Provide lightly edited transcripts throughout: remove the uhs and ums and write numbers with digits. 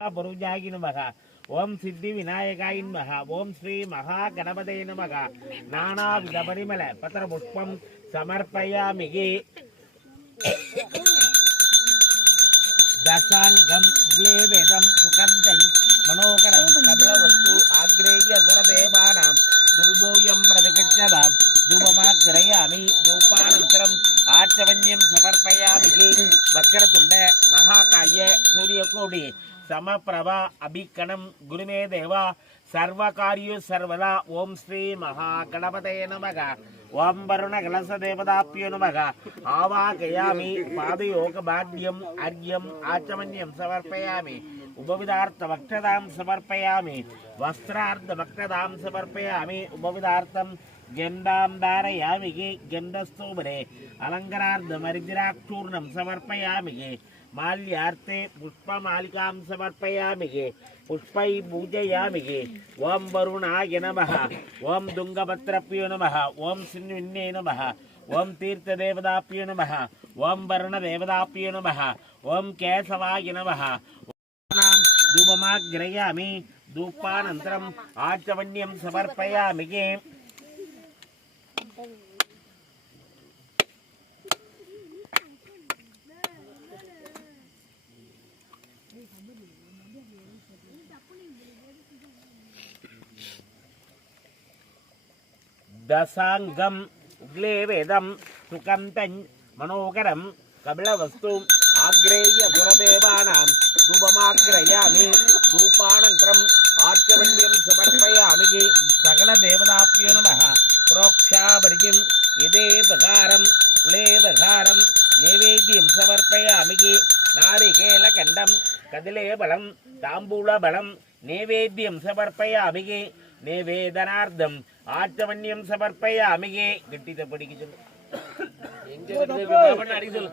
पुरुषाय नमः। ओम सिद्धि विनायकाय नमः। ओम श्री महागणपतये नमः। नानाविध परिमल पत्र पुष्पं समर्पयामि। दशांगम वेदम सुगंधं मनोहरं कमलवस्तु आग्रेय गुरदेवानां धूपोऽयं प्रतिगच्छतां धूपमाग्रयामि। धूपानन्तरम् आचमन्यं समर्पयामि। वक्रतुण्ड महाकाय सूर्यकोटि समप्रभा अभिकणं गुरुमे देवा सर्वकार्यु सर्वदा। ओम श्री महागणपतये नमः। ओम वरुण कलश देवताभ्यो नमः। आवाहयामि। पादयोगभाग्यम् अर्घ्यम् आचमन्यं समर्पयामि। उपविधार्थवक्षतां समर्पयामि। वस्त्रार्धवक्षतां समर्पयामि। उपविधार्थं गन्धां धारयामि। गन्धस्तोबरे अलङ्कारार्धमरिद्राक्षूर्णं समर्पयामि। माल्यार्थे पुष्पमालिकां समर्पयामि। पुष्पै पूजयामि। ओम वरुणाय नमः। ओम तुंगभद्राभ्यो नमः। ओम सिन्विन्ने नमः। ओम तीर्थदेवताभ्यो नमः। ओम वर्णदेवताभ्यो नमः। ओम केशवाय नमः। धूपमाग्रयामि। धूपानन्तरम् आचमन्यं समर्पयामि। दशांगम वेदम सुगंधं मनोहरं कमलवस्तु आग्रेय गुरदेवानां धूपमाग्रयामि। धूपानन्तरम् आचमन्यं समर्पयामि। सकल देवताभ्यो नमः। प्रोक्षावर्यं यदेवकारं कुलेवकारं नैवेद्यं समर्पयामि। नारिकेलकण्डं कदलीफलं ताम्बूलफलं नैवेद्यं समर्पयामि। नैवेदनार्थं आचमन्यं समर्पयामि। गट्टित पडिकि चलो எங்க இருக்கு பாபன் அடி சொல்லு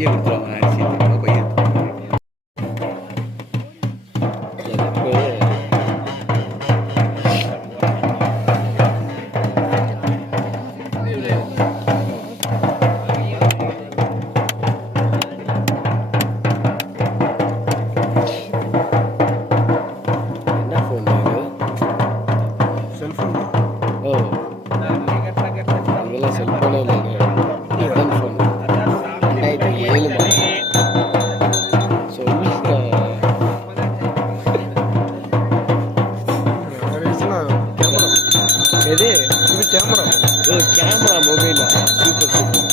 கொய்யை கொடுத்துருவாங்க அரிசி கொய்யை கேமரா மொபைல் சூப்பர் சூப்பர்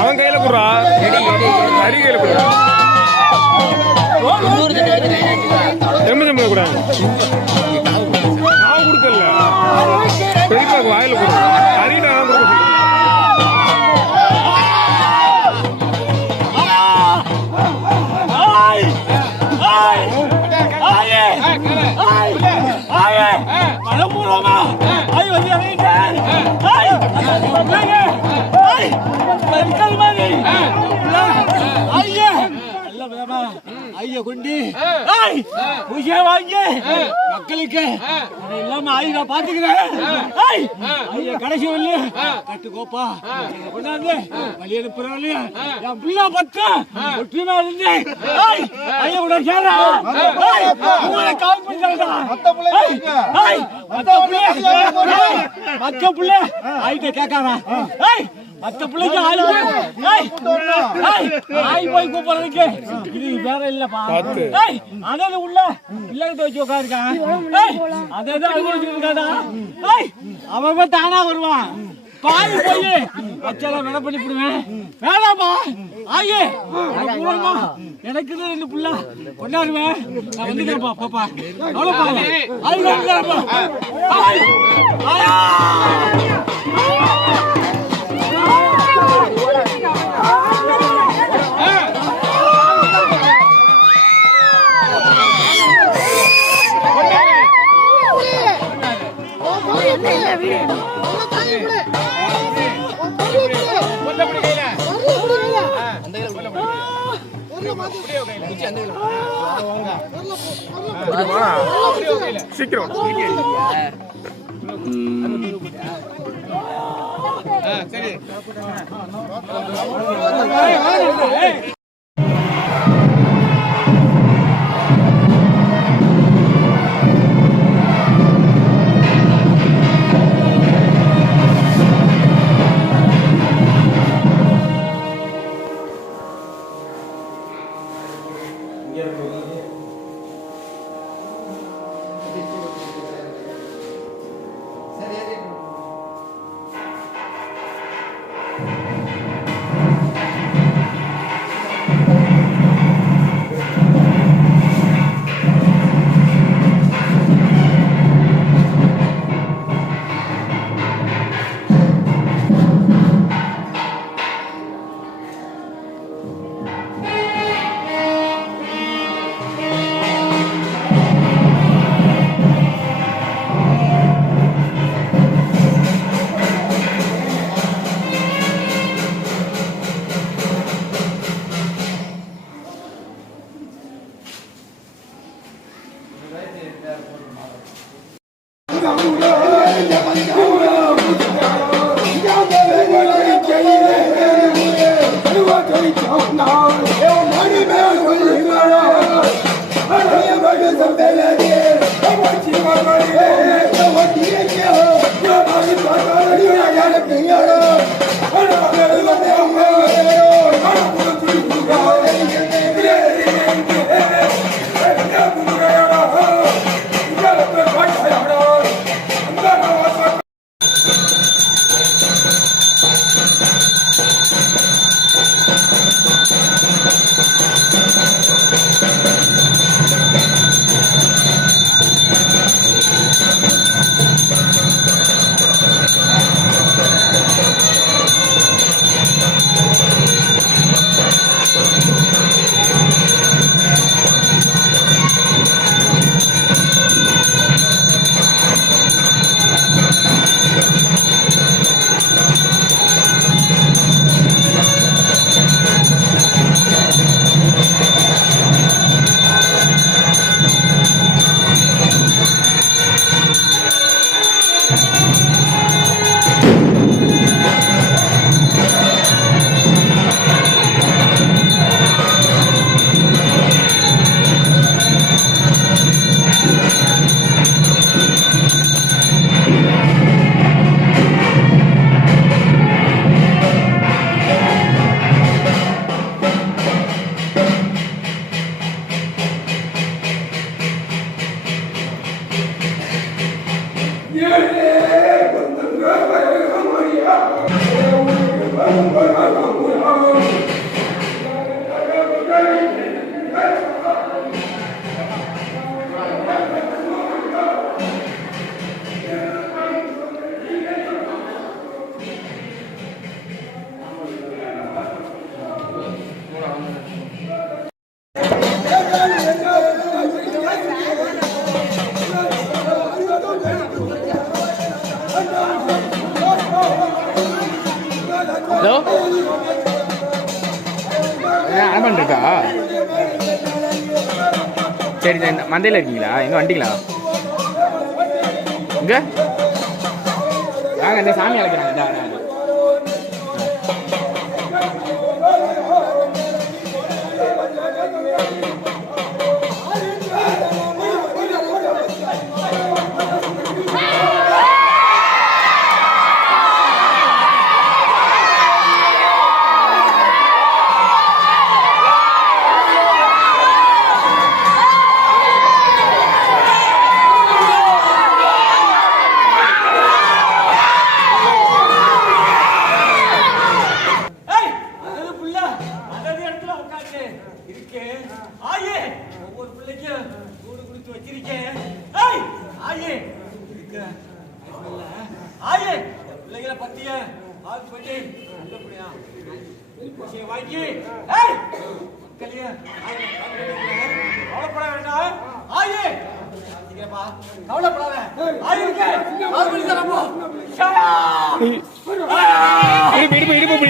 அவன் கையில குடுறா ஹரி கையில குடுறா எலும்பு கூட நான் கொடுக்கல பெரியப்பாக்கு வாயில குடுறா ஹரிடா கொடுக்க ஐயா கொண்டு பூஜை வாங்கி மக்களுக்கு இல்லாம ஐயா பாத்துக்கிறேன் ஐயா கடைசி வரல கட்டு கோப்பா கொண்டாந்து வழி அனுப்புறவங்க என் பிள்ளை பத்து ஒற்றுமை இருந்து ஐயா கூட சேரா உங்களை கால் பண்ணிட்டா மத்த பிள்ளை ஐட்ட கேட்காரா மத்த பிள்ளைக்கு ஆய் போய் கூப்பிடுறதுக்கு இது வேற இல்லப்பா அதாவது உள்ள பிள்ளைகிட்ட வச்சு உட்காருக்கான் அதான் அனுபவிச்சுட்டு இருக்காடா அவன் தானா வருவான் பாய் போய் வச்சால விட பண்ணி விடுவேன் வேணாமா ஆயே எனக்கு ரெண்டு புள்ள கொண்டாடுவேன் நான் வந்துக்கிறேன்ப்பா பாப்பா அவ்வளோ சீக்கிரம் சரி ஹலோ அனுப்பன் இருக்கா? சரி இந்த மந்தையில் இருக்கீங்களா? எங்கே வந்துட்டீங்களா? இங்கே வாங்க, இந்த சாமி அழைக்கிறாங்க.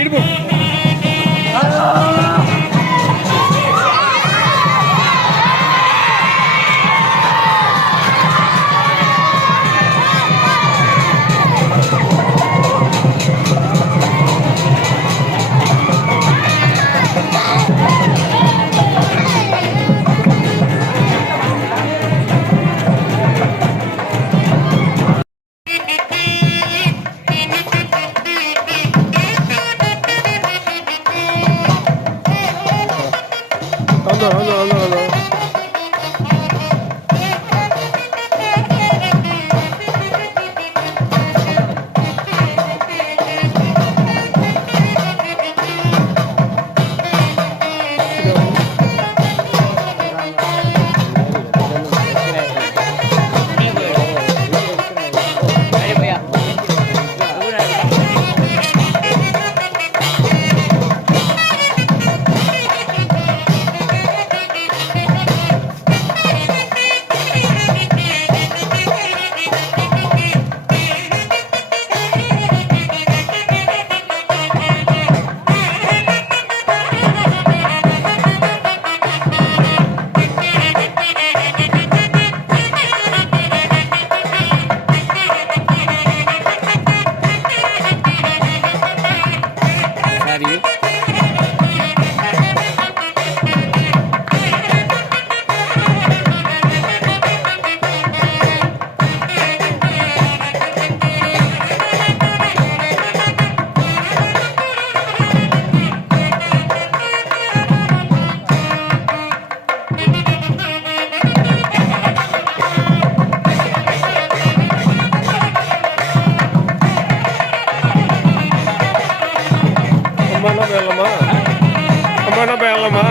இடுப்பு போயிடலாமா? நம்ம என்ன போயிடலாமா?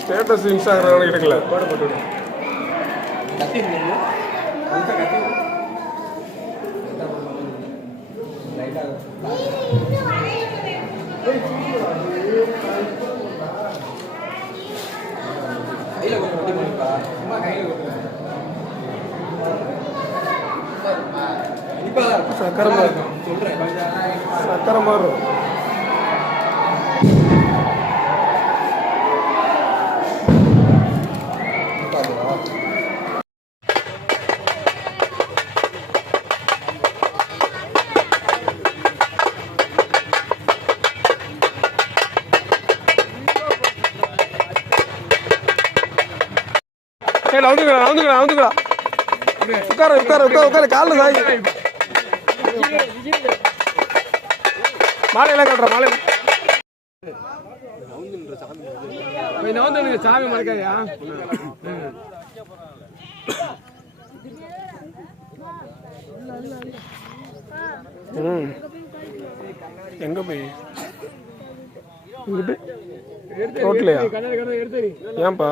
ஸ்டேட்டஸ் இன்ஸ்டாகிராமில் எடுக்கல போட போட்டு சக்கரமாக சக்கரமாக இருக்கும். சரி வந்துக்கலாம் உட்கார காலில் சாய் மாலையெல்லாம் கட்டுற மாலை சாமி மறைக்காதியா எங்க போய் ரோட்லையா ஏன்பா